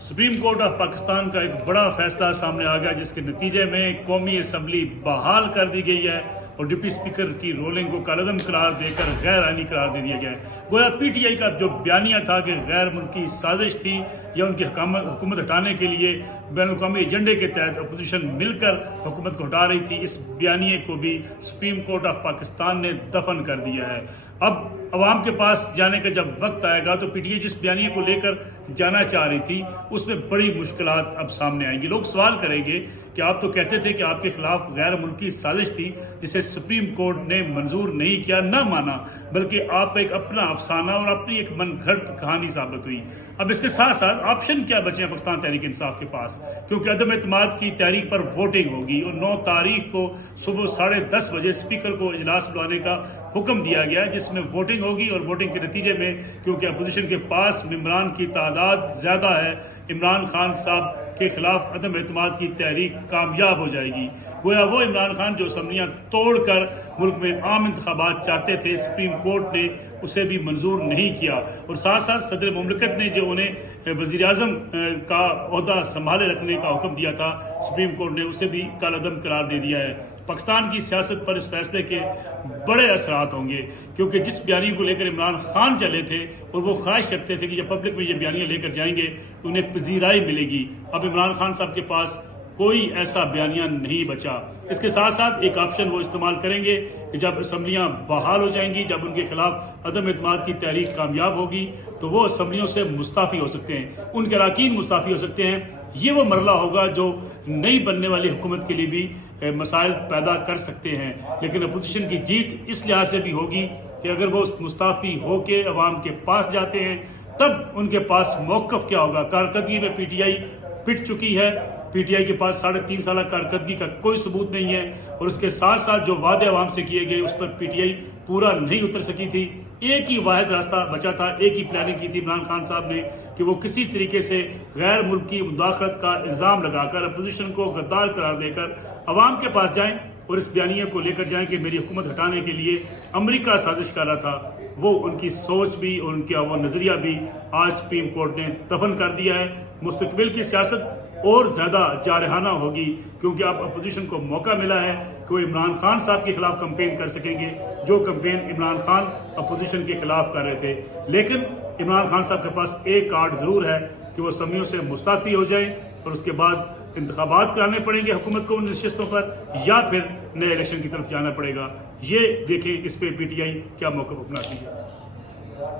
Supreme court of Pakistan کا ایک بڑا فیصلہ سامنے آ گیا جس کے نتیجے میں قومی اسمبلی بحال کر دی گئی ہے اور ڈپٹی اسپیکر کی رولنگ کو کالعدم قرار دے کر غیر آئینی قرار دے دیا گیا ہے۔ گویا پی ٹی آئی کا جو بیانیہ تھا کہ غیر ملکی سازش تھی یا ان کی حکومت ہٹانے کے لیے بین الاقوامی ایجنڈے کے تحت اپوزیشن مل کر حکومت کو ہٹا رہی تھی، اس بیانیے کو بھی سپریم کورٹ آف پاکستان نے دفن کر دیا ہے۔ اب عوام کے پاس جانے کا جب وقت آئے گا تو پی ٹی آئی جس بیانیے کو لے کر جانا چاہ رہی تھی اس میں بڑی مشکلات اب سامنے آئیں گی۔ لوگ سوال کریں گے کہ آپ تو کہتے تھے کہ آپ کے خلاف غیر ملکی سازش تھی جسے سپریم کورٹ نے منظور نہیں کیا، نہ مانا، بلکہ آپ کا ایک اپنا افسانہ اور اپنی ایک من گھڑت کہانی ثابت ہوئی۔ اب اس کے ساتھ ساتھ آپشن کیا بچے ہیں پاکستان تحریک انصاف کے پاس، کیونکہ عدم اعتماد کی تحریک پر ووٹنگ ہوگی اور 9 تاریخ کو صبح 10:30 بجے اسپیکر کو اجلاس بلانے کا حکم دیا گیا ہے جس میں ووٹنگ ہوگی، اور ووٹنگ کے نتیجے میں کیونکہ اپوزیشن کے پاس ممبران کی تعداد زیادہ ہے، عمران خان صاحب کے خلاف عدم اعتماد کی تحریک کامیاب ہو جائے گی۔ گویا وہ عمران خان جو اسمبلیاں توڑ کر ملک میں عام انتخابات چاہتے تھے، سپریم کورٹ نے اسے بھی منظور نہیں کیا، اور ساتھ ساتھ صدر مملکت نے جو انہیں وزیر اعظم کا عہدہ سنبھالے رکھنے کا حکم دیا تھا، سپریم کورٹ نے اسے بھی کالعدم قرار دے دیا ہے۔ پاکستان کی سیاست پر اس فیصلے کے بڑے اثرات ہوں گے، کیونکہ جس بیانیے کو لے کر عمران خان چلے تھے اور وہ خواہش رکھتے تھے کہ جب پبلک میں یہ بیانیہ لے کر جائیں گے تو انہیں پذیرائی ملے گی، اب عمران خان صاحب کے پاس کوئی ایسا بیانیہ نہیں بچا۔ اس کے ساتھ ساتھ ایک آپشن وہ استعمال کریں گے کہ جب اسمبلیاں بحال ہو جائیں گی، جب ان کے خلاف عدم اعتماد کی تحریک کامیاب ہوگی تو وہ اسمبلیوں سے مستعفی ہو سکتے ہیں، ان کے اراکین مستعفی ہو سکتے ہیں۔ یہ وہ مرحلہ ہوگا جو نئی بننے والی حکومت کے لیے بھی مسائل پیدا کر سکتے ہیں، لیکن اپوزیشن کی جیت اس لحاظ سے بھی ہوگی کہ اگر وہ مستعفی ہو کے عوام کے پاس جاتے ہیں تب ان کے پاس موقف کیا ہوگا۔ کارکردگی میں پی ٹی آئی پٹ چکی ہے، پی ٹی آئی کے پاس 3.5 سالہ کارکردگی کا کوئی ثبوت نہیں ہے، اور اس کے ساتھ ساتھ جو وعدے عوام سے کیے گئے اس پر پی ٹی آئی پورا نہیں اتر سکی تھی۔ ایک ہی واحد راستہ بچا تھا، ایک ہی پلاننگ کی تھی عمران خان صاحب نے کہ وہ کسی طریقے سے غیر ملکی مداخلت کا الزام لگا کر اپوزیشن کو غدار قرار دے کر عوام کے پاس جائیں اور اس بیانیے کو لے کر جائیں کہ میری حکومت ہٹانے کے لیے امریکہ سازش کر رہا تھا۔ وہ ان کی سوچ بھی اور ان کا وہ نظریہ بھی آج سپریم کورٹ نے دفن کر دیا ہے۔ مستقبل کی سیاست اور زیادہ جارحانہ ہوگی کیونکہ اب اپوزیشن کو موقع ملا ہے کہ وہ عمران خان صاحب کے خلاف کمپین کر سکیں گے، جو کمپین عمران خان اپوزیشن کے خلاف کر رہے تھے۔ لیکن عمران خان صاحب کے پاس ایک کارڈ ضرور ہے کہ وہ اسمبلیوں سے مستعفی ہو جائیں اور اس کے بعد انتخابات کرانے پڑیں گے حکومت کو ان نشستوں پر، یا پھر نئے الیکشن کی طرف جانا پڑے گا۔ یہ دیکھیں اس پہ پی ٹی آئی کیا موقف اپناتی ہے۔